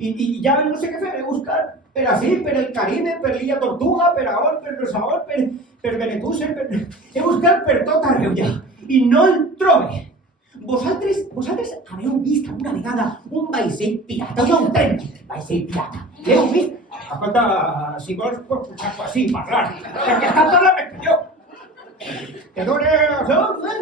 I ja no sé què fer, buscar per ací, per el Caribe, per l'illa Tortuga, per Ahol, per Rosahol, per Benetússer, he buscat per tot arreu ja, i no el trobe. Vosaltres haveu vist alguna vegada un vaixell pirata, o un tren vaixell pirata? L'heu vist? Escolta, si vols, pots posar-ho així, parlar, perquè està parlant més que jo. Que dóna això, eh?